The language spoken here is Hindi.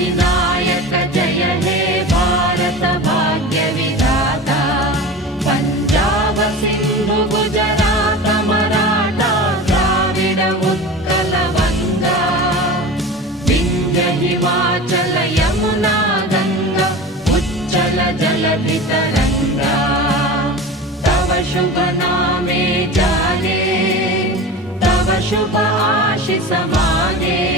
अधिनायक जय हे भारत भाग्य विधाता पंजाब सिंधु गुजरात मराठा द्राविड उत्कल बंगा विंध्य हिमाचल यमुना गंगा उच्चल जलधि तरंगा तव शुभ नामे जागे तव शुभ आशीष मागे